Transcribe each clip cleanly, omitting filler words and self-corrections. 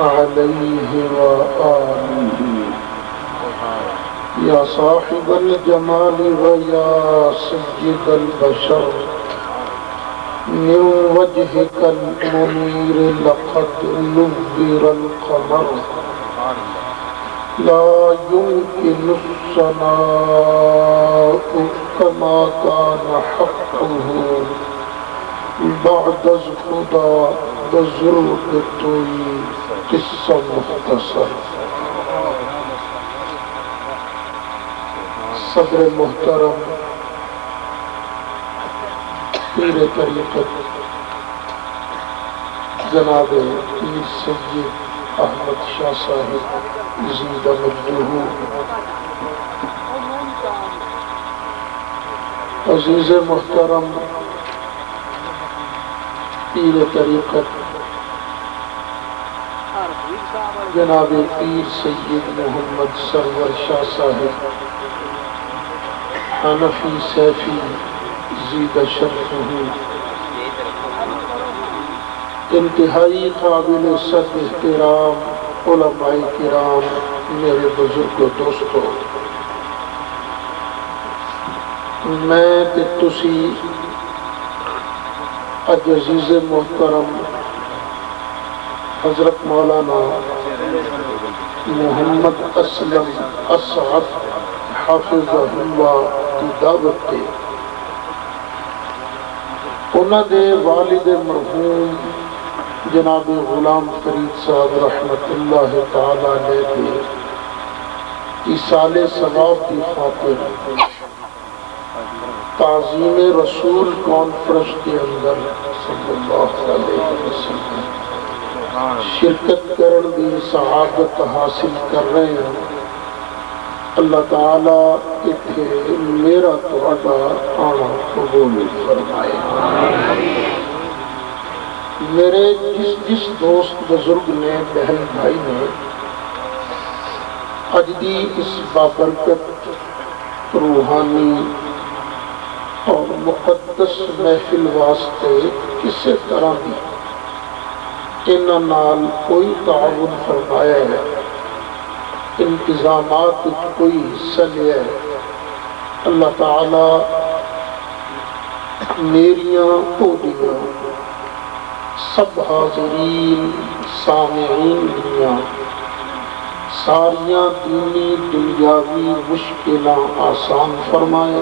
عليه وآله يا صاحب الجمال ويا سيد البشر من وجهك المنير لقد نور القمر لا يمكن الثناء كما كان حقه بعد خدا بزرگ توئی قصہ مختصر صدر محترم پیر طریقت جناب پیر سید احمد شاہ صاحب زید مجدہ عزیز محترم پیر طریقت جناب پیر سید محمد سرور شاہ صاحب حنفی سیفی زید شرفہ انتہائی قابل صد احترام علماء کرام، میرے بزرگ دوستو، میں تے تسی اج عزیز محترم حضرت مولانا محمد اسلم اسعد حافظہ اللہ کی دعوت تے انہاں دے والد مرحوم جناب غلام فرید صاحب رحمت اللہ تعالی علیہ کے ایصال ثواب کی خاطر تعظیم رسول کانفرنس کے اندر صلی اللہ علیہ وسلم شرکت کرن دی سعادت حاصل کر رہے ہیں۔ اللہ تعالیٰ اتھے میرا تہاڈا آنا قبول فرمائے۔ میرے جس دوست بزرگ نے، بہن بھائی نے اج دی اس بابرکت روحانی اور مقدس محفل واسطے کسی طرح بھی انہاں نال کوئی تعاون فرمایا ہے، انتظامات کوئی حصہ لیا ہے، اللہ تعالیٰ میریاں اوڈیاں سب حاضرین سامعین دنیا ساریاں دینی دنیاوی مشکلاں آسان فرمائے۔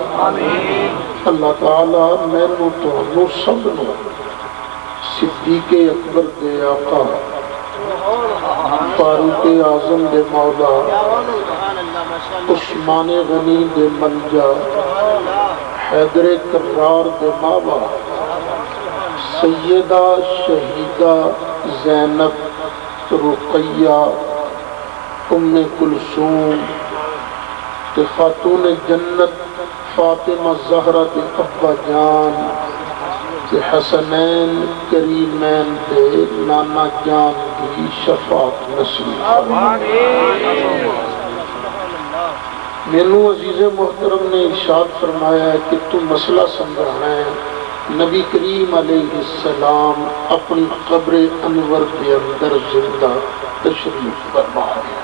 اللہ تعالیٰ مینوں تانوں سب نوں صدیق اکبر دے آقا، فاروق اعظم دے مولا، عثمان غنی دے ملجا، حیدر کرار دے بابا، سیدہ شہیدہ زینب رقیہ ام کلثوم تے خاتون جنت فاطمہ زہرا تے ابا جان تے حسنین کریمین تے نانا جان کی شفاعت نصیب فرمائے۔ مینوں عزیز محترم نے ارشاد فرمایا ہے کہ تو مسئلہ سمجھانا ہے۔ نبی کریم علیہ السلام اپنی قبر انور کے اندر زندہ تشریف فرما ہے۔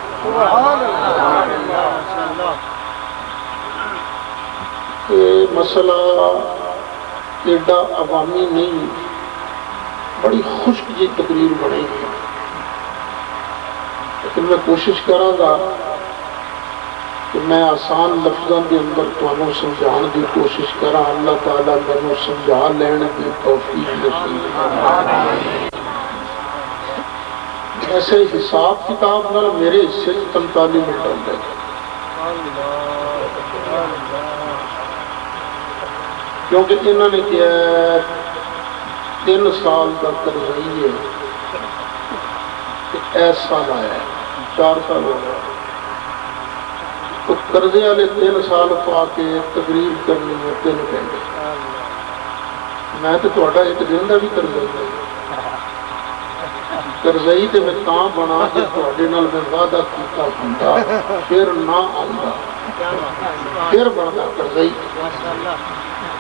یہ مسئلہ ایڈا عوامی نہیں، بڑی خشک جی تقریر بنے گی، لیکن میں کوشش کراں گا کہ میں آسان لفظوں کے اندر تمہیں سمجھان کی کوشش کراں۔ اللہ تعالیٰ مینوں سمجھا لین کی توفیق نصیب فرمائے۔ ایسے حساب کتاب نال میرے حصے 45 منٹ آتے ہیں، کیونکہ انہوں نے کیا ہے 3 سال کا قرضی ہے، ایس سال آیا ہے 4 سال ہو گیا، تو قرضے والے 3 سال پا کے تقریر کرنی ہے 3 گھنٹے۔ میں تو تھوڑا 1 دن کا بھی قرضی ہے، قرضی تو میں تاں بنا کہ تھوڑے نال میں وعدہ کیتا ہوندا پھر نہ آؤں، پھر بنتا قرضی۔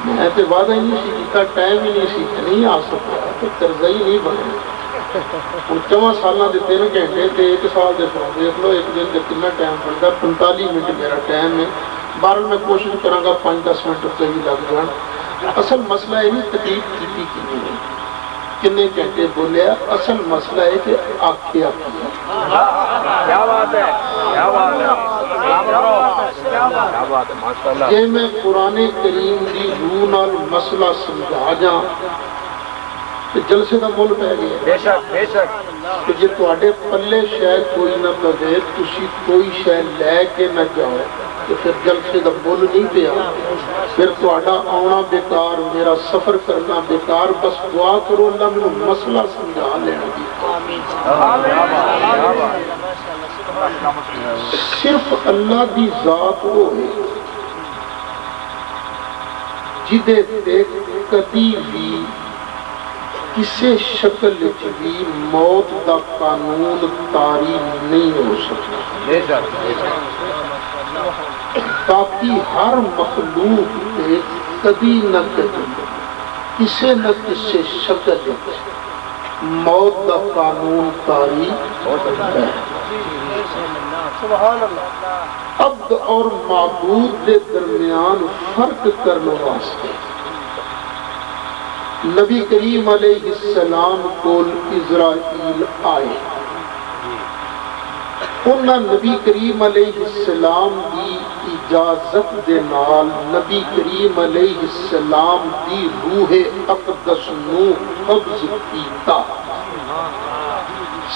میں تو وعدہ ہی نہیں کیتا، ٹائم ہی نہیں سی، نہیں آ سکتا تو قرضی نہیں بنے۔ ہوں 4 سالوں کے 3 گھنٹے تے 1 سال کے سو دیکھ لو ایک دن کا کتنا ٹائم پڑتا 45 منٹ میرا ٹائم ہے بہرحال میں کوشش کروں گا 5-10 منٹ سے بھی لگ جان اصل مسئلہ ہے نہیں تکلیف کی کنے گھنٹے بولیا اصل مسئلہ ہے کہ آکھیا کیا بات ہے کیا بات ہے ماشاءاللہ جے میں قرآن کریم دی روح نال مسئلہ سمجھا جاں تے جلسے دا مول پہ گیا بے شک کہ جے تواڈے پلے شے کوئی نہ پوے تسی کوئی شے لے کے نہ جاؤ تو پھر جلسے دا مول نہیں پیا پھر تواڈا آنا بیکار میرا سفر کرنا بیکار بس دعا کرو اللہ میں مسئلہ سمجھا لینا دی صرف اللہ دی ذات ہوئے جدے دیکھ کدی بھی کسی شکل بھی موت دا قانون طاری نہیں ہو سکتا باقی ہر مخلوق پہ کبھی نہ کبھی کسی نہ کسی شکل موت دا قانون طاری ہو سکتا ہے عبد اور معبود کے درمیان فرق کرنے واسطے نبی کریم علیہ السلام کو اسرائیل آئے انہاں نبی کریم علیہ السلام دی اجازت دے نال نبی کریم علیہ السلام دی روح اقدس نو قبض کیتا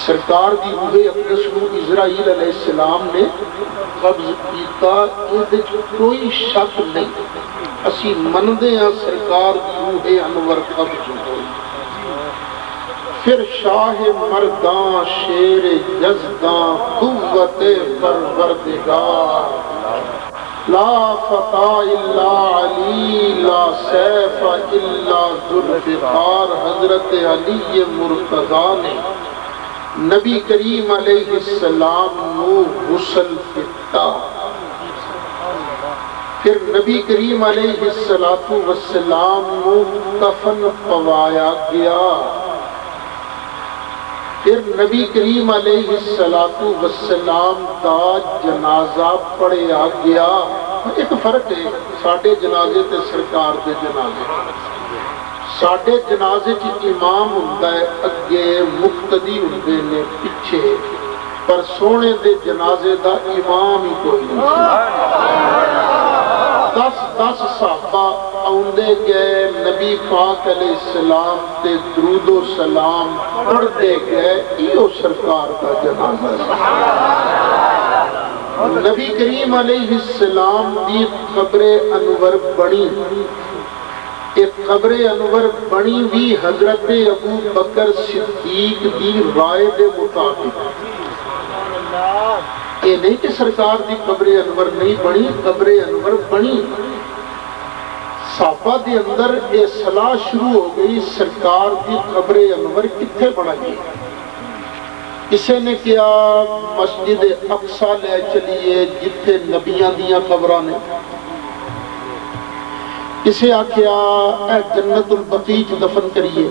سرکار دی روح اقدس نو اسرائیل علیہ السلام نے قبض کیتا یہ کوئی شک نہیں اسی مندے ہیں سرکار دی روح انور قبض ہوئی پھر شاہ مرداں شیر جزداں قوت پروردگار لا فتح الا علی لا سیف الا ذوالفقار حضرت علی مرتضیٰ نے نبی کریم علیہ السلام نو غسل کیتا پھر نبی کریم علیہ السلام نو کفن پوایا گیا پھر نبی کریم علیہ السلام دا جنازہ پڑھیا گیا ایک فرق ہے ساڑھے جنازے تے سرکار دے جنازے ساڑھے جنازے کی امام ہوتا ہے اگے مقتدی ہوتے نے پچھے پر سونے دے جنازے دا امام ہی کوئی نہیں 10 صحابہ آندے گئے نبی پاک علیہ السلام تے درود و سلام پڑھتے گئے ایو سرکار کا جنازہ نبی کریم علیہ السلام دی قبر انور بنی ایک قبر انور بنی بھی حضرت ابو بکر صدیق دی رائے دے مطابق یہ نہیں کہ سرکار دی قبر انور نہیں بنی قبر انور بنی صحابہ دی اندر یہ صلاح شروع ہو گئی سرکار دی قبر انور کتھے بنائی کسے نے کیا مسجد اقصی لے چلیے جتھے نبیاں دیاں قبراں نے کسے آکھیا اے جنت البقیع دفن کریے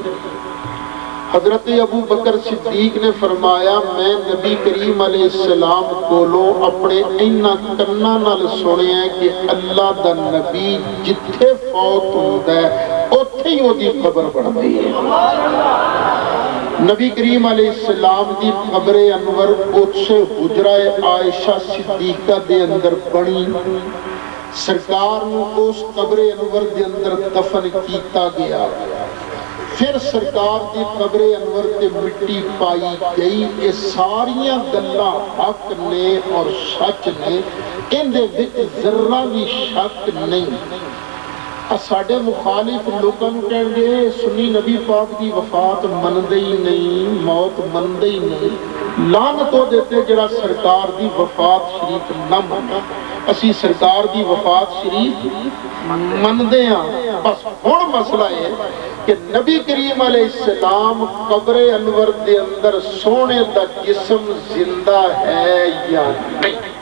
حضرت ابو بکر صدیق نے فرمایا میں نبی کریم علیہ السلام کولوں اپنے اینا کننا نال سنے ہیں کہ اللہ دا نبی جتھے فوت ہوتا ہے اتھے ہی وہ دی قبر بڑھتی ہے نبی کریم علیہ السلام دی قبر انور سے حجرہ عائشہ صدیقہ دے اندر بنی سرکار نو اس قبر انور دے اندر دفن کیتا گیا پھر سرکار دی قبر انور تے مٹی پائی گئی یہ ساریاں گلاں حق نے اور سچ نے ان دے وچ ذرہ بھی شک نہیں ساڈے مخالف لوگوں کو کہن گے سنی نبی پاک دی وفات مندے ہی نہیں موت مندے ہی نہیں لعنت ہو دیتے جڑا سرکار دی وفات شریف نہ منا اسی سرکار دی وفات شریف مندے ہیں بس ہن مسئلہ ہے کہ نبی کریم علیہ السلام قبر انور دے اندر سونے دا جسم زندہ ہے یا نہیں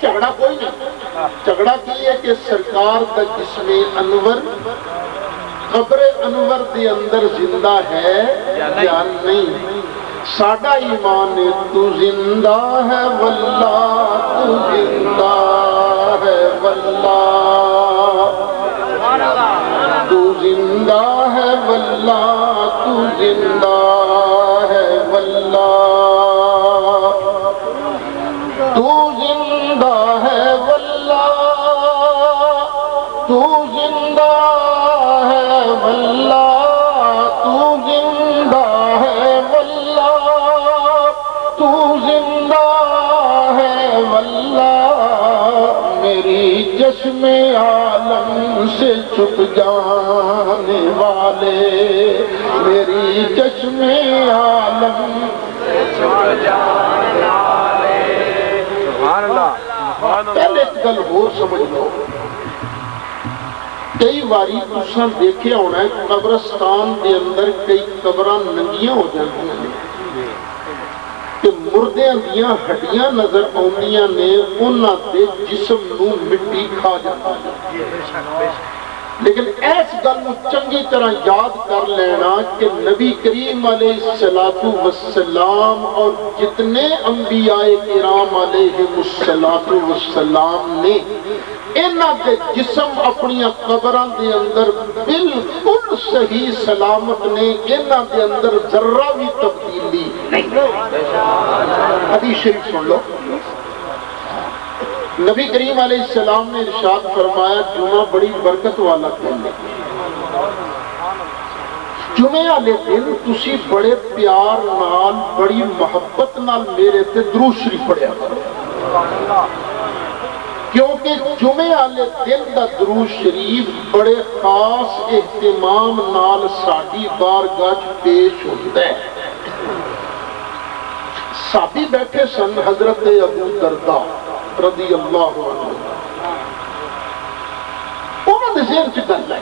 جھگڑا کوئی نہیں جھگڑا کی ہے کہ سرکار دا جسم انور قبر انور دے اندر زندہ ہے یا نہیں؟ ساڈا ایمان ہے تو زندہ ہے واللہ، تو زندہ ہے واللہ، تو زندہ ہے واللہ، تو زندہ ہے واللہ، تو زندہ ہے واللہ، تو زندہ ہے واللہ، تو زندہ ہے واللہ، تو زندہ ہے واللہ، میری چشم عالم سے چھپ جانے والے، میری چشم عالم سے چھپ جانے والے۔ سبحان اللہ۔ پہلے ایک گل اور سمجھ لو، کئی باری تساں دیکھیا ہونا ہے قبرستان دے اندر کئی قبراں ننگیاں ہو جاندیاں نے کہ مردیاں دیاں ہڈیاں نظر آؤندیاں نے، انہاں دے جسم نو مٹی کھا جاتی ہے۔ لیکن ایس گل کو چنگی طرح یاد کر لینا کہ نبی کریم علیہ السلام اور جتنے انبیاء کرام علیہ السلام نے انہاں دے جسم اپنی قبراں دے اندر بالکل صحیح سلامت نے، انہاں دے اندر ذرہ بھی تبدیلی نہیں۔ حدیث شریف سن لو، نبی کریم علیہ السلام نے ارشاد فرمایا جمعہ بڑی برکت والا دن ہے، جمعے والے دن تسی بڑے پیار نال بڑی محبت نال میرے تے درود شریف پڑھیا کرو، کیونکہ جمعے والے دن دا درود شریف بڑے خاص اہتمام نال ساڈی بارگاہ وچ پیش ہوندا ہے۔ صحابی بیٹھے سن حضرت ابو درداء رضی اللہ عنہ، انہوں نے ذہن سے گل ہے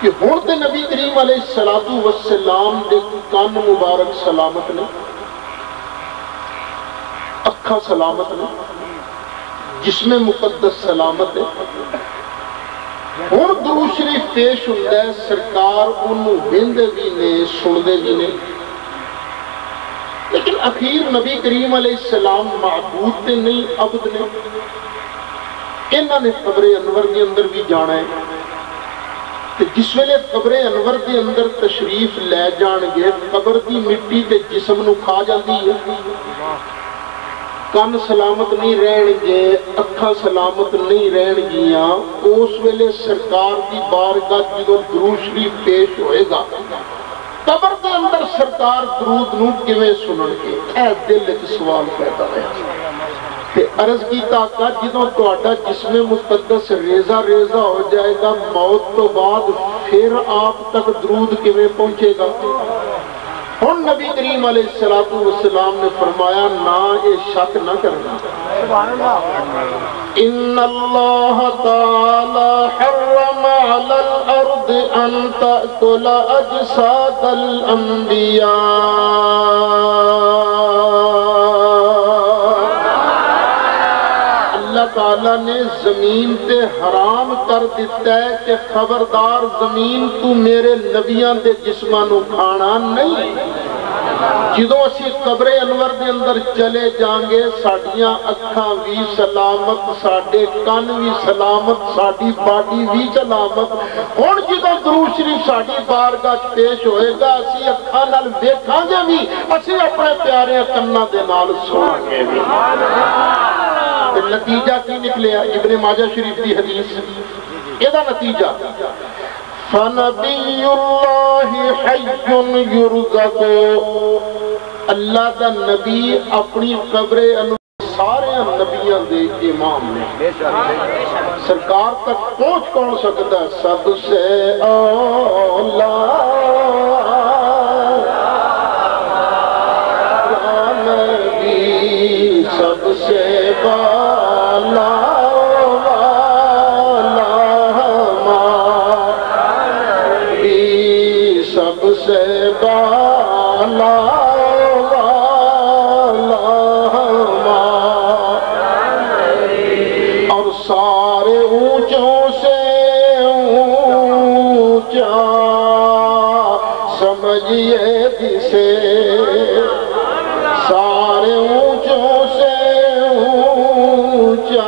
کہ ہون تے نبی کریم علیہ السلام دے کان مبارک سلامت نے، اکھاں سلامت نے، جسم مقدس سلامت ہے، ہون درود شریف پیش ہوتا ہے، سرکار انہوں ویندے بھی نے سندے بھی نے، لیکن اخیر نبی کریم علیہ السلام معبود تے نہیں عبد نے، انہاں نے قبر انور کے اندر بھی جانا ہے، کہ جس ویلے قبر انور کے اندر تشریف لے جان گے قبر دی مٹی تے جسم نو کھا جاندی ہے، کان سلامت نہیں رہن گے، اکھاں سلامت نہیں رہن گیاں، اس ویلے سرکار دی بارگاہ جدوں درود شریف پیش ہوئے گا قبر دے اندر سرکار درود نو کیویں سنن گے؟ اے دل وچ سوال پیدا ہوا تے عرض کیتا آقا جدوں تہاڈا جسم مقدس ریزہ ریزہ ہو جائے گا موت تو بعد پھر آپ تک درود کیویں پہنچے گا؟ ہن نبی کریم علیہ السلام نے فرمایا نہ یہ شک نہ کرنا، ان اللہ تعالی حرم علی الارض ان تأکل اجساد الانبیاء، اللہ تعالیٰ نے زمین تے حرام کر دیتا ہے کہ خبردار زمین تو میرے نبیان دے جسمانو کھانا نہیں۔ جدوں اسی قبر انور دے اندر چلے جانگے ساڑیاں اکھاں بھی سلامت، ساڑے کان بھی سلامت، ساڑی باڈی بھی سلامت، اور جدوں درود شریف ساڑی بارگاہ پیش ہوئے گا اسی اکھاں نال دیکھاں گے بھی، اسی اپنے پیارے کناں دے نال سناں گے بھی۔ نتیجہ کی نکلیا؟ ابن ماجہ شریف دی حدیث، یہ نتیجہ فَنَبِيُّ اللَّهِ حَيٌّ يُرْزَقُ، اللہ دا نبی اپنی قبر انور سارے نبیوں دے امام نے، سرکار تک پہنچ کون سکتا ہے؟ سب سے اولا نبی، سب سے بالا سے بالا والا اور سارے اونچوں سے سمجھیے جسے سارے اونچوں سے اونچا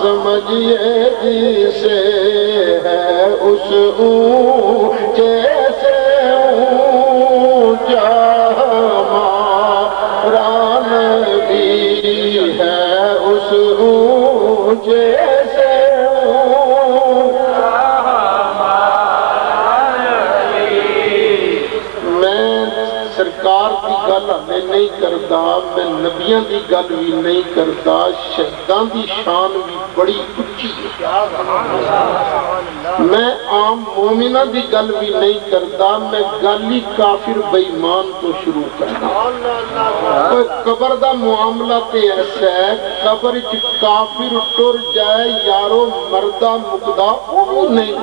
سمجھیے جسے ہے اس اونچے سے اونچا ہمارا نبی ہے اس اونچے سے سرکار دی گل ہمیں نہیں کردا میں نبیاں دی گل بھی نہیں کردا شہیداں دی شان بھی بڑی اچھی ہے میں عام مومنہ دی گل بھی نہیں کردا میں گالی کافر بے ایمان تو شروع کرنا قبر دا معاملہ تے ایسا ہے قبر چ کافر ٹر جائے یارو مردہ مقدا وہ نہیں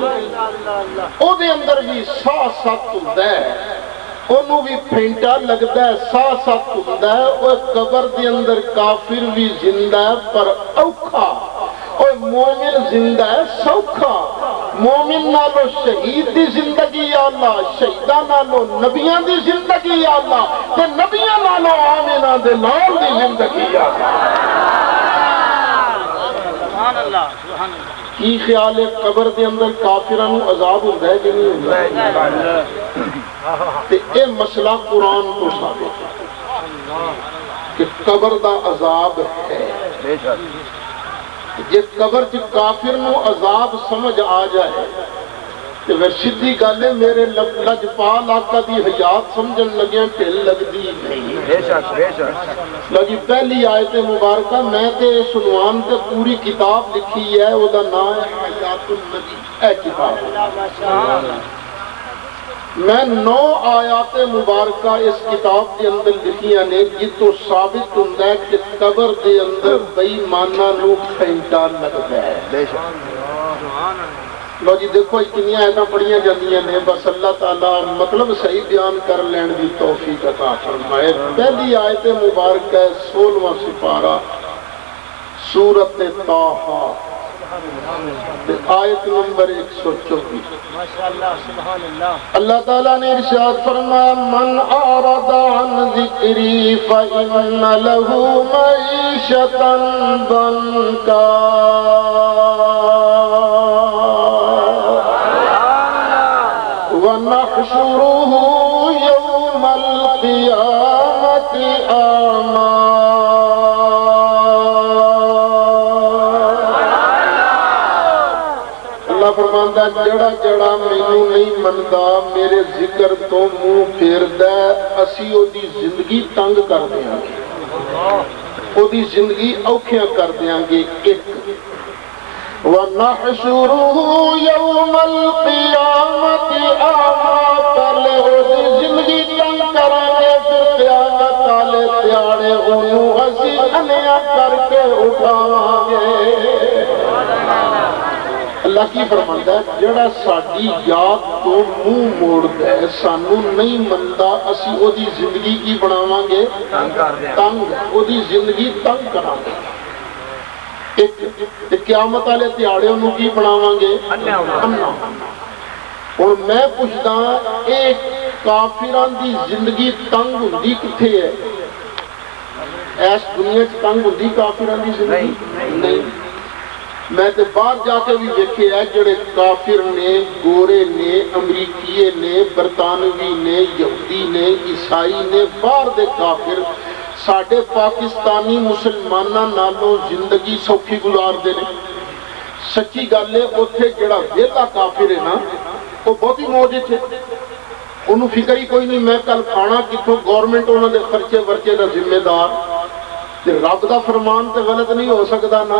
او دے اندر بھی سا ست ہوندا ہے انہوں بھی پھینٹا لگتا ہے سا سات ہوتا ہے وہ قبر دے اندر کافر بھی زندہ ہے پر اوکھا اور مومن زندہ ہے سوکھا مومن نالو شہید دی زندگی یا اللہ شہیدہ نالو نبیان دی زندگی یا اللہ تے نبیان نالو آمینہ دے نال دی زندگی یا اللہ کی خیال ہے قبر دے اندر کافرانو عذاب ہوتا ہے کہ نہیں ہوتا ہے تے اے مسئلہ قرآن کو ثابت ہے کہ قبر دا عذاب ہے جے قبر چ کافر نو عذاب سمجھ آ جائے تے پھر سیدھی گل ہے میرے لجپال آقا دی حیات سمجھن لگیاں ٹھل لگدی نہیں بے شک لو جی پہلی آیت مبارکہ میں تے سنوان تے پوری کتاب لکھی ہے او دا نام ہے حیات النبی اے کتاب میں 9 آیات مبارکہ اس کتاب کے اندر لکھیاں نے یہ تو ثابت ہوتا ہے کہ قبر دے اندر بے ایماناں نو پھینٹا لگتا ہے لو جی دیکھو اتنی آیتاں پڑھیاں جاندیاں نے بس اللہ تعالیٰ مطلب صحیح بیان کر لین دی توفیق عطا فرمائے پہلی آیت مبارکہ 16واں سپارہ سورۃ طٰہٰ آیت نمبر 124 اللہ تعالیٰ نے ارشاد فرمایا من اعرض عن ذکری فإن له معیشة ضنکا ونحشره يوم القيامة أعمى فرماندا جڑا جڑا مینوں نہیں مندا میرے ذکر تو منہ پھیردا اسی او دی زندگی تنگ کر دیاں گے او دی زندگی اوکھیاں کر دیاں گے ایک وَنَحْشُرُهُ يَوْمَ الْقِيَامَةِ أَعْمَى پہلے او دی زندگی تنگ کریں گے پھر قیامت والے دیاڑے اونوں اسی انیا کر کے اٹھاواں گے اللہ کی فرماندا ہے جڑا ساڈی یاد تو منہ موڑدا ہے سانو نہیں مندا اسی او دی زندگی کی بناواں گے تنگ او دی زندگی تنگ کراں گے ایک قیامت والے دیہاڑے انہوں کی بناواں گے انا اور میں پوچھدا ایک کافران دی زندگی تنگ ہوندی کتھے ہے ایس دنیا چ تنگ ہوندی کافران دی زندگی نہیں میں تے باہر جا کے بھی دیکھے ہے جڑے کافر نے گورے نے امریکیے نے برطانوی نے یہودی نے عیسائی نے باہر دے کافر ساڑھے پاکستانی مسلمانہ نالوں زندگی سوکھی گزار دے نے سچی گالے اتھے جڑا ویلا کافر ہے نا وہ بہت ہی موجے تھے انہوں فکر ہی کوئی نہیں میں کل کھانا کتوں گورنمنٹ انہوں نے خرچے ورچے دا ذمہ دار رب دا فرمان تے غلط نہیں ہو سکتا نا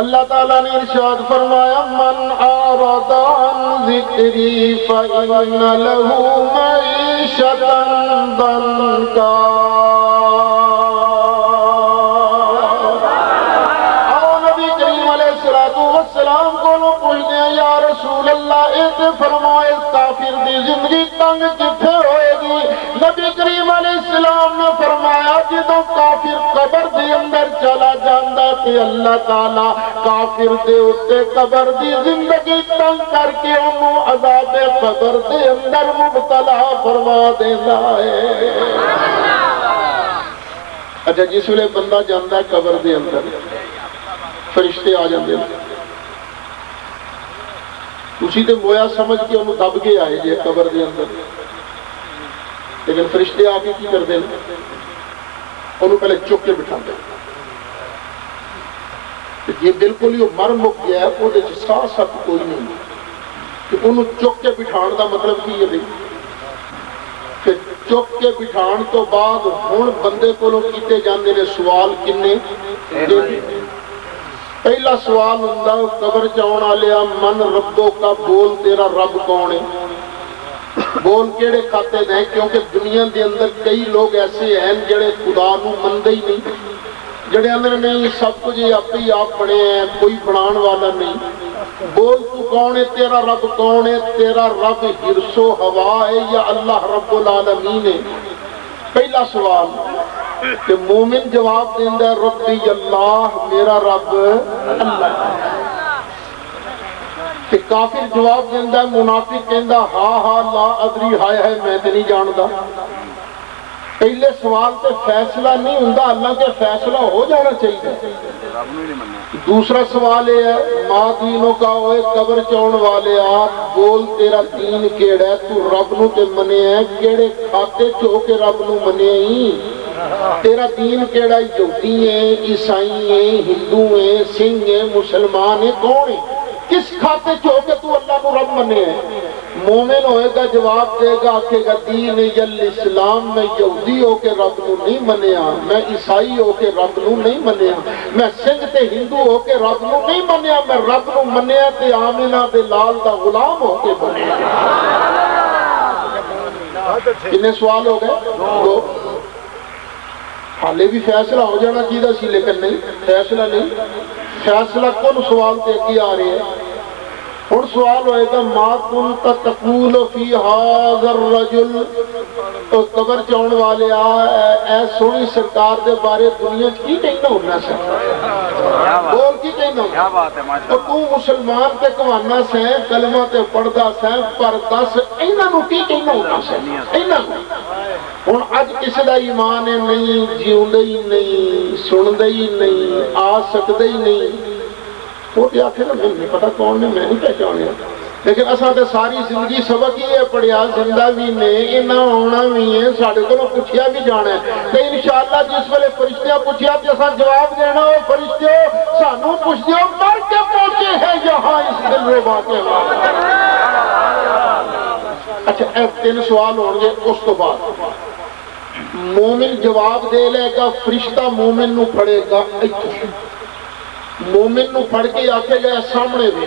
اللہ تعالیٰ نے ارشاد فرمایا من اعرض عن ذکری فإن له معیشة ضنکا آؤ نبی کریم علیہ السلام کو لوگ پوچھتے ہیں یا رسول اللہ اے تے فرمائے کافر دی زندگی تنگ کتھے ہوئے گی؟ نبی کریم علیہ السلام نے فرمایا جدوں کافر قبر دے اندر چلا جاندا تے اللہ تعالی کافر دے اتے قبر دی زندگی تنگ کر کے انہوں عذاب قبر دے اندر مبتلا فرما دیندا ہے۔ اچھا جس ویلے بندہ جاندا ہے قبر دے اندر فرشتے آ جاندے ہیں، اسی تے مویا سمجھ کے انہوں دب کے آئے جے قبر دے اندر، لیکن فرشتے آ کے کی کر دیں انہوں پہلے چک کے بٹھا دیں۔ یہ بالکل ہی مر مک گیا ہے، وہ سا سک کوئی نہیں کہ انہوں چک کے بٹھان دا مطلب کی یہ نہیں کہ چک کے بٹھان تو بعد ہون بندے کو لوگ کیتے جاندے نے سوال کنے پہلا سوال ہوندہ قبر چاؤن آلیا من ربوں کا بول تیرا رب کون ہے؟ بول کیڑے کھاتے دیں کیونکہ دنیا دے اندر کئی لوگ ایسے ہیں جڑے خدا نو مندے ہی نہیں، جڑے اندر نہیں سب کچھ اپنی آپ بڑے ہیں، کوئی بنان والا نہیں۔ بول تو کون ہے؟ تیرا رب کون ہے؟ تیرا رب حرس و ہوا ہے یا اللہ رب العالمین ہے؟ پہلا سوال کہ مومن جواب دیندہ ربی اللہ، میرا رب اللہ۔ کہ کافر جواب دیندہ منافق کہندہ ہاں لا ادری ہائے ہے میں تے نہیں جاندہ۔ پہلے سوال تے فیصلہ نہیں ہوندہ، اللہ کے فیصلہ ہو جانا چاہیے۔ دوسرا سوال یہ ہے ماں دینوں کا ہوئے قبر چون والے آپ بول تیرا دین کیڑا ہے؟ تو رب نو تے منے ہے کیڑے کھاتے چو کے رب نو منے ہی؟ تیرا دین کیڑا؟ یہودی ہیں، عیسائی ہیں، ہندو ہیں، سنگھ ہیں، مسلمان ہیں، کون ہیں؟ کس کھاتے چو کے تو اللہ نو رب منے ہے؟ مومن ہوئے گا جواب دے گا کہ دین یل اسلام میں یہودی ہو کے رب نو نہیں منیا، میں عیسائی ہو کے رب نو نہیں منیا، میں سنگھ تے ہندو ہو کے رب نو نہیں منیا، میں رب نو منیا تے آمینہ دے لال دا غلام ہو کے منیا۔ کتنے سوال ہو گئے؟ دو۔ حالے بھی فیصلہ ہو جانا چاہیے سی لیکن نہیں، فیصلہ نہیں۔ فیصلہ کون سوال تے کی آ رہے ہیں؟ اور سوال ہوئے گا ما کنت تقول فی هذا الرجل، تو قبر چون والے اے سونی سرکار دے بارے دنیا کی کہنا ہونا سے بول کی کہنا ہونا تو تو مسلمان تے کوانا سے کلمہ تے پڑھدا سے پر دس اینا نو کی کہنا ہونا سے اینا نو ہن اج کسی دا ایمان نہیں، جیوندے ہی نہیں، سندے ہی نہیں، آ سکدے ہی نہیں۔ وہ بھی آکھے نا میں نہیں پتا کون نے، میں نہیں پہچانے، لیکن اساں تے ساری زندگی سبق ہی ہے پڑھیا، زندہ بھی نے انہاں ہونا بھی ہے، ساڑھے کو پوچھیا بھی جانا ہے کہ انشاءاللہ جس ویلے فرشتیاں پوچھیا تے اساں جواب دینا ہو فرشتیوں سانوں پوچھ دیو مر کے پہنچے ہیں یہاں اس دل ربا کے وہاں۔ اچھا اے تین سوال ہوں گے۔ اس تو بعد مومن جواب دے لے گا، فرشتہ مومن نو پڑھے گا، مومن نو پڑھ کے آکے گئے سامنے بھی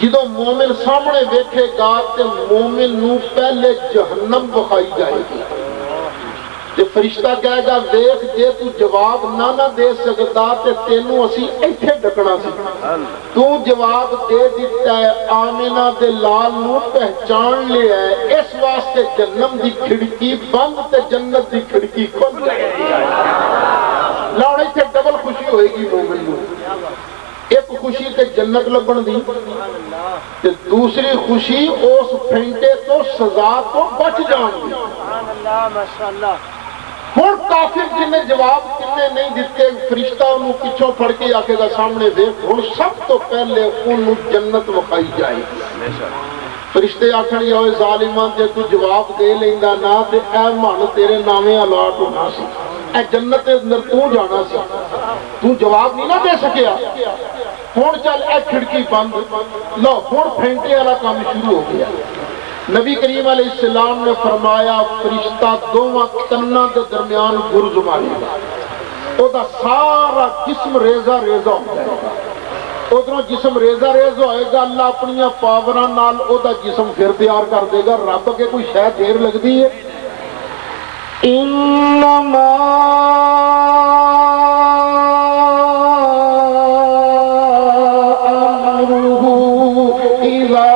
جدو مومن سامنے ویکھے گا تے مومن نو پہلے جہنم بخائی جائے گی تے فرشتہ کہے گا ویکھ جے تو جواب نہ دے سکتا تے تینوں اسی ایتھے ڈکنا سی، تو جواب دے دیتا ہے آمینہ دے لال نو پہچان لے ہے، اس واسطے جہنم دی کھڑکی بند تے جنت دی کھڑکی کھل جائے گی۔ لاؤنے سے ڈبل خوشی ہوئے گی مومن نو، ایک خوشی تے جنت لبن دی تے دوسری خوشی اس پھینٹے تو سزا تو بچ جان دی۔ ہون کافر جنہیں جواب کنے نہیں دیتے فرشتہ انہوں پچھوں پڑھ کے آکے گا سامنے دے، ہون سب تو پہلے انہوں جنت وقائی جائے گی۔ فرشتے آکھن یا ہوئے ظالمان جے تو جواب دے لیندہ نا تے اے مان تیرے نامے علاق ہونا سی، اے جنت اندر تو جانا سی، تو جواب نہیں نہ دے سکیا، ہون چل اے کھڑکی بند لو، ہون پھینٹے والا کام شروع ہو گیا۔ نبی کریم علیہ السلام نے فرمایا فرشتہ دوواں تنہ دے درمیان گرز مارے گا، او دا سارا جسم ریزہ ریزہ ہو جائے گا، ادھروں جسم ریزہ ریز ہوئے گا، اللہ اپنی پاوران نال او دا جسم پھر تیار کر دے گا۔ رب کے کوئی شاید دیر لگ دی ہے؟ انما امرہ اذا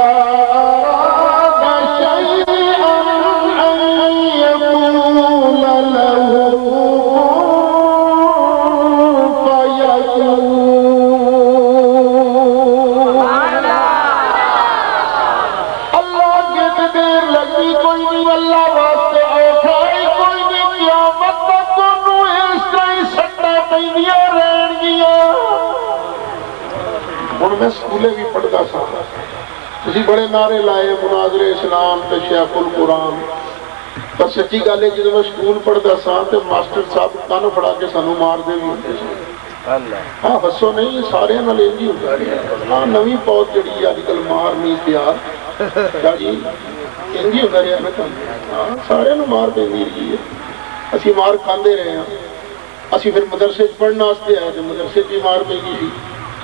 اللہ واسطے اوکھائی کوئی نہیں قیامت تک انہوں اس طرح سٹا پہنیاں رہن گیا ہوں میں سکولے بھی پڑھتا سا تسی بڑے نعرے لائے مناظر اسلام تے شیخ القرآن پر سچی گل ہے جب میں سکول پڑھتا سا تو ماسٹر صاحب کان پڑا کے سانو مار دے بھی ہوتے سن ہاں ہسو نہیں سارے نال انج ہی ہوندا رہیا ہاں نویں پوت جڑی اج کل مار نہیں پیار کیا جی انج ہی ہوندا رہیا نا ہاں سارے نو مار پیندی رہی ہے اسی مار کھاندے رہے ہاں اسی پھر مدرسے پڑھنے واسطے آئے تے مدرسے بھی مار پیندی سی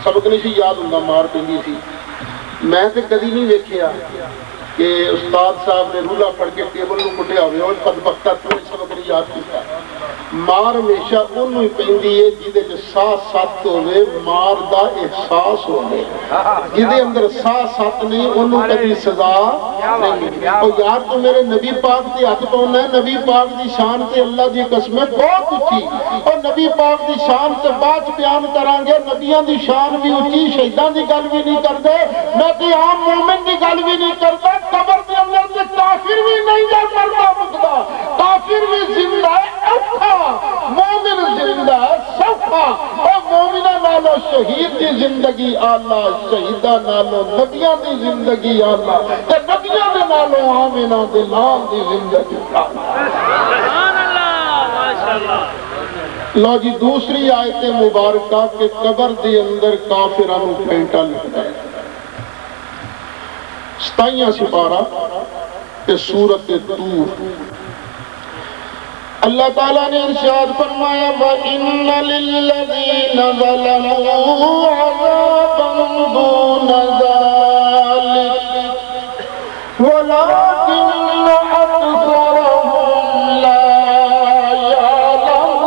سبق نہیں سی یاد ہوندا مار پیندی سی میں تے کدی نہیں ویکھیا کہ استاد صاحب نے رولا پڑھ کے ٹیبل نو کٹیا ہوئے اور بدبختہ تو سبق نہیں یاد کیتا مار ہمیشہ انہوں ہی پیندی ہے جیدے جو ساتھ ساتھ ہوئے مار دا احساس ہوئے جیدے اندر ساتھ ساتھ نہیں انہوں کبھی سزا نہیں اور یار تو میرے نبی پاک دی ہاتھ پاؤنا ہے نبی پاک دی شان تے اللہ دی قسمیں بہت اچھی اور نبی پاک دی شان تے بعد بیان کرانگے نبیان دی شان بھی اچھی شہیدان دی گل بھی نہیں کر دے میں بھی عام مومن دی گل بھی نہیں کرتا قبر دے اندر سے کافر بھی نہیں جا مردا مقدہ کافر بھی زندہ ہے اوکھا مومن زندہ سوکھا اور مومنہ نالو شہید دی زندگی آلہ شہیدہ نالو نبیاں دی زندگی آلہ تے نبیاں دے نالو آمینہ دے نام دی زندگی آلہ سبحان اللہ ماشاءاللہ لو جی دوسری آیت مبارکہ کہ قبر دی اندر کافرانو پینٹا لکھتا ہے 27 سپارہ کہ سورت طور اللہ تعالیٰ نے ارشاد فرمایا وَإِنَّ لِلَّذِينَ ظَلَمُوا عَذَابًا دُونَ ذَلِكَ وَلَكِنَّ أَكْثَرَهُمْ لَا يَعْلَمُونَ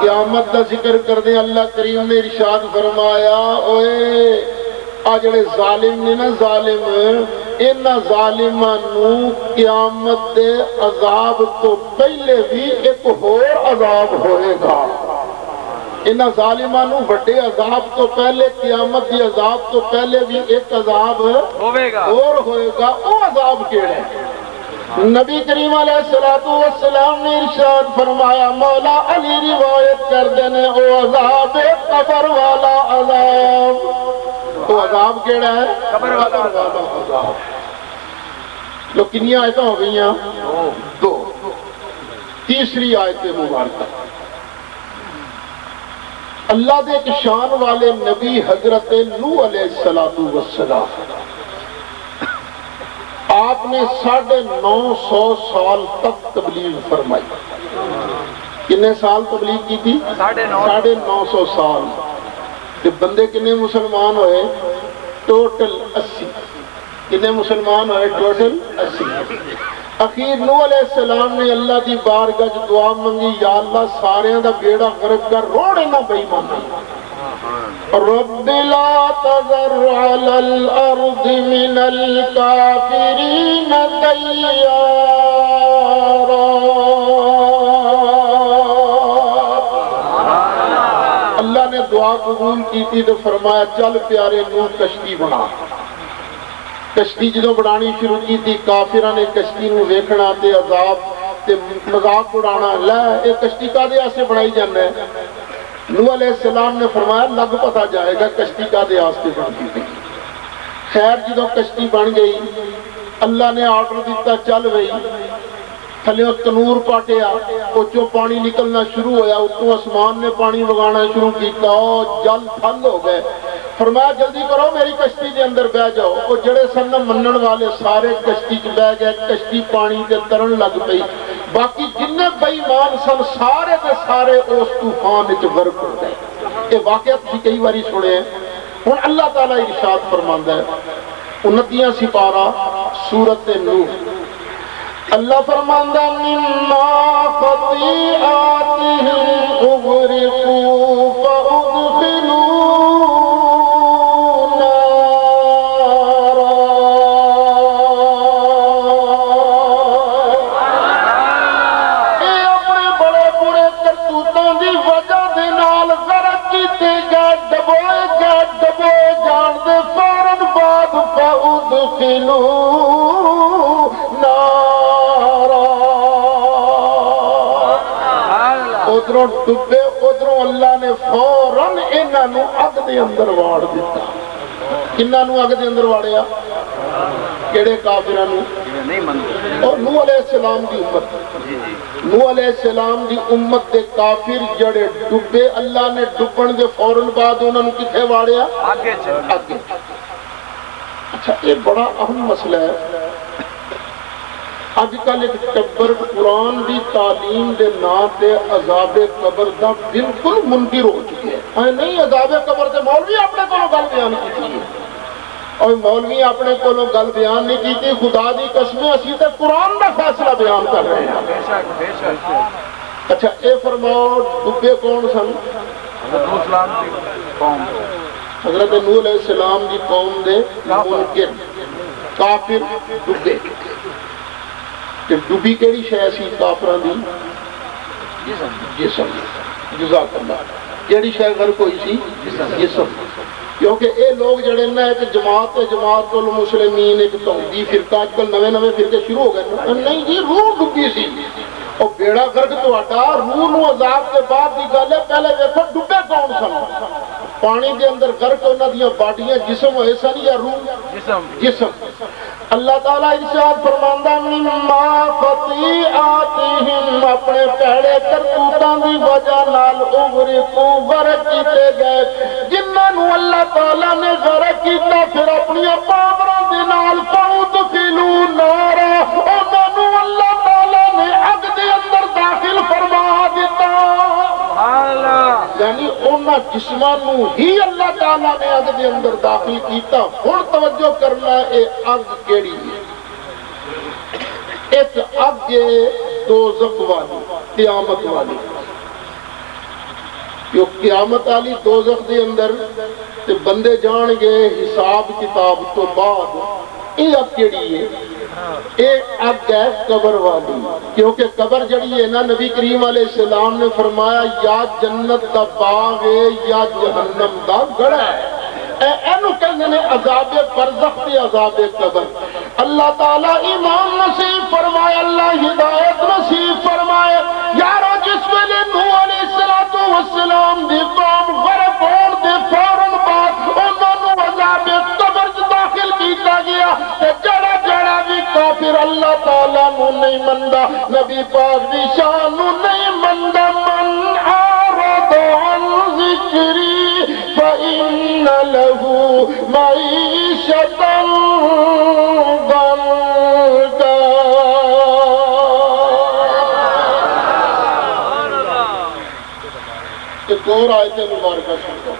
قیامت دا ذکر کر دیں اللہ کریم نے ارشاد فرمایا اوئے آجڑے ظالم نے نا ظالم ان ظالمانو قیامت دے عذاب تو پہلے بھی ایک اور عذاب ہوئے گا ان ظالمانو بڑے عذاب تو پہلے قیامت دی عذاب تو پہلے بھی ایک عذاب اور ہوئے گا وہ عذاب کیڑے نبی کریم علیہ السلام نے ارشاد فرمایا مولا علی روایت کر دینے او عذاب قبر والا عذاب تو عذاب کیڑا ہے قبر والا عذاب لو کنی آیتیں ہو گئی ہیں 2 تیسری آیت مبارکہ اللہ دے ایک شان والے نبی حضرت نوح علیہ السلام آپ نے 950 سال تک تبلیغ فرمائی کتنے سال تبلیغ کی تھی 950 سال کہ بندے کنے مسلمان ہوئے ٹوٹل 80 کنے مسلمان ہوئے ٹوٹل 80 اخیر نوح علیہ السلام نے اللہ دی بارگاہ دعا منگی یا اللہ سارے دا بیڑا غرق کر روڑے نہ بے ایمان رب لا تذر على الارض من الكافرين ديارا اللہ نے دعا قبول کی تھی تو فرمایا چل پیارے نوح کشتی بنا کشتی جدو بڑھانی شروع کی تھی کافرہ نے کشتی نو ویکھنا تے عذاب تے مذاق اڑانا لے ایک کشتی کا دے آسے بڑھائی جانا ہے نوح علیہ السلام نے فرمایا لگ پتا جائے گا کشتی کا دے آسے بڑھتی تھی خیر جدو کشتی بن گئی اللہ نے آرڈر دیتا چل گئی تھلے تنور پاٹیا اوچو پانی نکلنا شروع ہویا اتو اسمان نے پانی وگانا شروع کیتا جل تھل ہو گئے فرمایا جلدی کرو میری کشتی دے اندر بہ جاؤ وہ جڑے سن منن والے سارے کشتی چ بہ گئے کشتی پانی تے ترن لگ پئی باقی جننے بے ایمان سن سارے دے سارے اس طوفان وچ غرق ہو گئے یہ واقعہ تسی کئی باری سنے ہیں ہن اللہ تعالی ارشاد فرماندا ہے 29 سپارہ سورۃ نوح اللہ فرماندا مما خطیئاتہم اغرقوا فادخلوا ادخلوا نارا ادھروں ڈبے ادھروں اللہ نے فوراً انہاں نو اگ دے اندر واڑ دیتا کنہاں نو اگ دے اندر واڑیا کیڑے کافراں نو اور نوح علیہ السلام دی امت نوح علیہ السلام دی امت دے کافر جڑے ڈبے اللہ نے ڈبن دے فوراً بعد انہاں نو کتھے واڑیا آگے اچھا یہ بڑا اہم مسئلہ ہے آج کل ایک ٹبر قرآن دی تعلیم دے نا تے عذاب قبر دا بالکل منکر ہو چکے ہیں نہیں عذاب قبر تے مولوی اپنے کو گل بیان کی تھی اور مولوی اپنے کو گل بیان نہیں کی تھی خدا دی قسمیں اسی تے قرآن دا فیصلہ بیان کر رہے ہیں اچھا اے فرماؤ ڈبے کون سن حضرت نوح علیہ السلام دی قوم دے منکر کافر ڈبے کہ ڈبی کیڑی شے سی کافراں دی جسم جزاک اللہ کیڑی شے غرق ہوئی سی جسم کیونکہ اے لوگ جڑے نا ایک جماعت المسلمین ایک توحیدی فرقہ آج کل نوے نوے فرقے شروع ہو گئے نہیں جی روح ڈبی سی اور بیڑا غرق تہاڈا روح نو عذاب کے بعد دی گل ہے پہلے دیکھو ڈبے کون سن پانی دے اندر غرق انہاں دیاں باڈیاں جسم ہوئے سن یا روح جسم اللہ تعالیٰ ارشاد فرماندا مما خطیئاتہم اپنے پیڑے کرتوتاں دی وجہ نال اغرقوا غرق کیتے گئے جنہاں نو اللہ تعالیٰ نے غرق کیتا پھر اپنی پاوراں دے نال فادخلوا نارا انہاں نو اللہ تعالیٰ نے اگ دے اندر داخل فرما دیتا یعنی انہاں جسماں نو ہی اللہ تعالیٰ نے اگ دے اندر داخل کیتا ہن توجہ کرنا اے اگ کیڑی ہے ایک اگ دوزخ والی قیامت والی جو قیامت والی دوزخ دے اندر تے بندے جان گے حساب کتاب تو بعد یہ اگ کیڑی ہے ایک اگ ہے قبر والی کیونکہ قبر جڑی ہے نا نبی کریم علیہ السلام نے فرمایا یا جنت دا باغ ہے یا جہنم دا گڑھا ہے اینو کہنے نے عذاب برزخ تے عذاب قبر اللہ تعالیٰ ایمان نصیب فرمائے اللہ ہدایت نصیب فرمائے یارو جس ویلے نوح علیہ السلام دی قوم غرق ہون دے فوراً بعد انہوں نے عذاب قبر داخل کیتا گیا تے جڑا جڑا بھی کافر اللہ تعالیٰ نو نہیں مندا نبی پاک دی شان نو نہیں مندا من اعرض عن ذکری فإن له معیشة ضنکا ایک اور آیت مبارکہ سنتا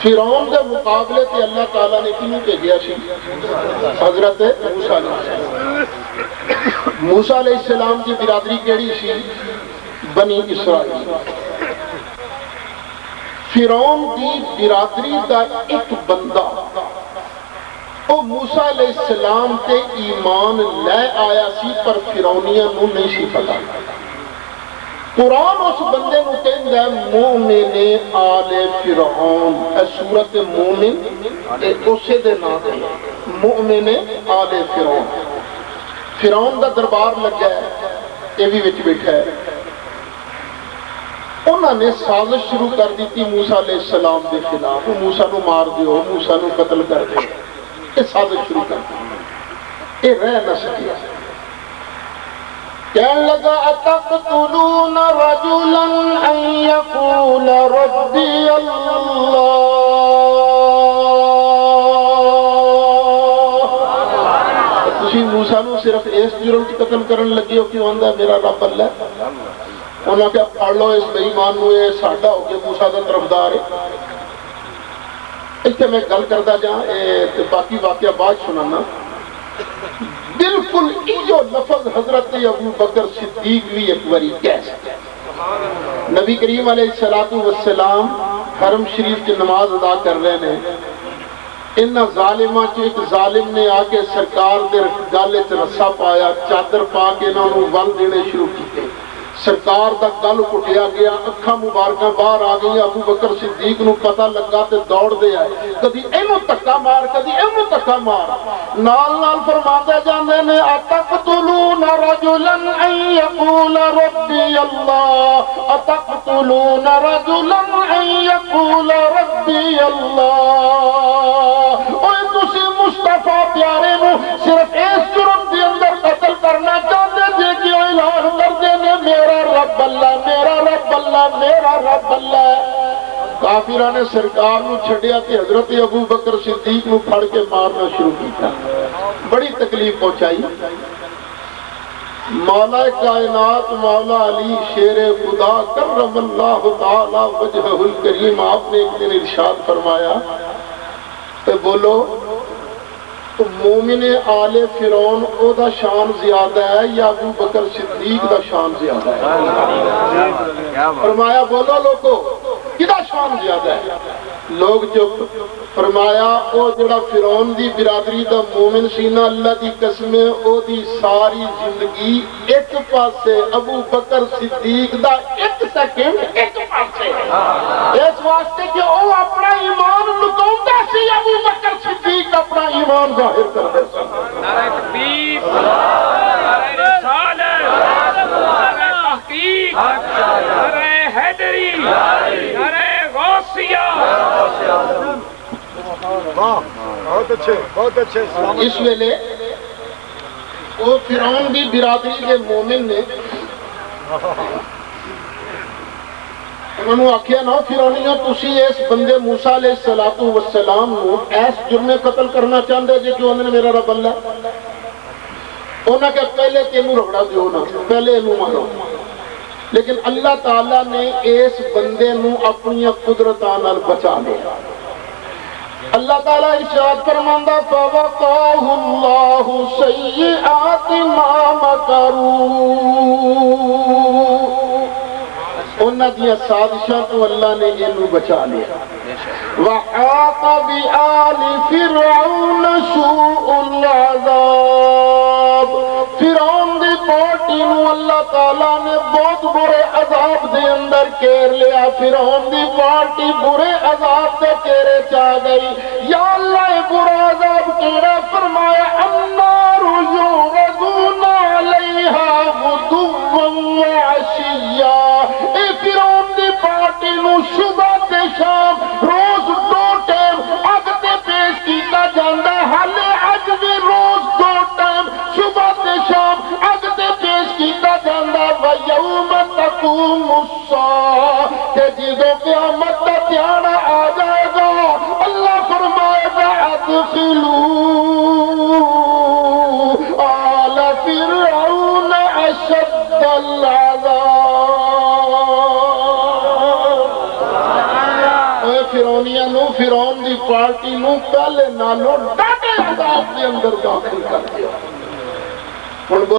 فرعون کے مقابلے تے اللہ تعالیٰ نے کنوں بھیجیا سی حضرت موسیٰ علیہ السلام موسیٰ علیہ السلام کی برادری کیڑی سی بنی اسرائیل فرعون کی برادری دا ایک بندہ وہ موسیٰ علیہ السلام تے ایمان لے آیا سی پر فرعونیاں نو نہیں سی پتا قرآن اس بندے نو کہندا ہے مومن آل فرعون اے سورت مومن اے اسے دے نام ہے مومن آل فرعون فرعون دا دربار لگا ہے یہ بھی وچ بیٹھا ہے انہوں نے سازش شروع کر دی تھی موسیٰ علیہ السلام دے خلاف موسیٰ نو مار دیو موسیٰ نو قتل کر دے یہ سازش شروع کر دی یہ رہ نہ سکیا کہنے لگا اتقتلون رجلا ان یقول ربی اللہ تسی موسیٰ نو صرف اس جرم کی قتل کرن لگی ہو کہ آندہ میرا رب اللہ انہوں نے کہا پڑھ لو اس بے ایمان نو یہ ساڑھا ہو کے موسیٰ دا طرفدار ہے اس کے میں گل کردہ جہاں باقی واقعہ بعد سنانا بالکل ایجو لفظ حضرت ابو بکر صدیق بھی ایک باری کہہ نبی کریم علیہ السلام حرم شریف کی نماز ادا کر رہے ہیں انہا ظالمہ جو ایک ظالم نے آکے سرکار دے گالے چ رسا پایا چادر پا کے انہوں نے ول دینے شروع کیتے سرکار دا گل کٹیا گیا، اکھاں مبارکاں باہر آ گئی، ابو بکر صدیق نو پتہ لگا تے دوڑ دے آئے، کدی اینو تکا مار کدی اینو تکا مار، نال نال فرماتے جاندے نے اتقتلون رجلا ان یقول ربی اللہ، اتقتلون رجلا ان یقول ربی اللہ۔ اوے تسی مصطفیٰ پیارے نو صرف اس جرم دے اندر قتل کرنا چاہتے جے کہ اعلان کر دے نے میرا رب اللہ، میرا رب اللہ، میرا رب اللہ۔ کافرہ نے سرکار نو چھڑیا تے حضرت ابو بکر صدیق نو پھڑ کے مارنا شروع کیتا، بڑی تکلیف پہنچائی۔ مولا کائنات مولا علی شیر خدا کرم اللہ تعالی وجہہ الکریم، آپ نے ایک دن ارشاد فرمایا کہ بولو مومن آل فرعون او دا شان زیادہ ہے یا ابو بکر صدیق دا شان زیادہ ہے؟ فرمایا بولو لوگو کدا شان زیادہ ہے؟ لوگ چپ۔ فرمایا او جڑا فرعون دی برادری دا مومن سینا اللہ دی قسم او دی ساری زندگی ایک پاسے، ابو بکر صدیق دا ایک سیکنڈ ایک پاسے، اس واسطے کہ او اپنا ایمان لکاؤندا سی، ابو بکر صدیق اپنا ایمان ظاہر کرتے سن۔ نعرہ تکبیر، نعرہ رسالت، نعرہ تحقیق، نعرہ حیدری، نعرہ غوثیہ۔ بہت اچھے بہت اچھے۔ اس ویلے وہ فرعون دی برادری کے مومن نے انہوں آکھیا نہ فرعونیوں تسی اس بندے موسیٰ علیہ السلام نو ایس جرم قتل کرنا چاہتے جے کہ انہوں نے میرا رب اللہ، انہوں کہ پہلے تینوں رگڑا دیو نا، پہلے انہوں مارو، لیکن اللہ تعالیٰ نے اس بندے نو اپنی قدرتان بچا لیا۔ اللہ تعالیٰ ارشاد فرماندا فوقاه اللہ سیئات ما مکروا، انہاں دیاں سازشاں تو اللہ نے انہوں بچا لیا۔ وحاق بآل فرعون سوء العذاب، فرعون دی پارٹی نو اللہ تعالیٰ نے بہت برے عذاب دے اندر کیر لیا، فرعون دی پارٹی برے عذاب دے کیرے چاہ گئی۔ یا اللہ برا عذاب کیڑا؟ فرمایا النار یعرضون علیہا غدوا وعشیا، اے فرعون دی پارٹی نو صبح تے شام روز دو ٹائم اگ تے پیش کیتا جاندا، حالے اج بھی روز دو ٹائم صبح تے شام اگ تے پیش کیتا جاندا۔ وَيَوْمَ تَقُومُ السَّاعَةُ، کہ جدوں قیامت دا دھیانہ آ جائے گا اللہ فرمائے گا ادخلوا آل فرعون اشد العذاب۔ اے فرعونیاں نو، فرعون دی پارٹی نو پہلے نالوں ڈاٹے عذاب دے اندر داخل کر دیا۔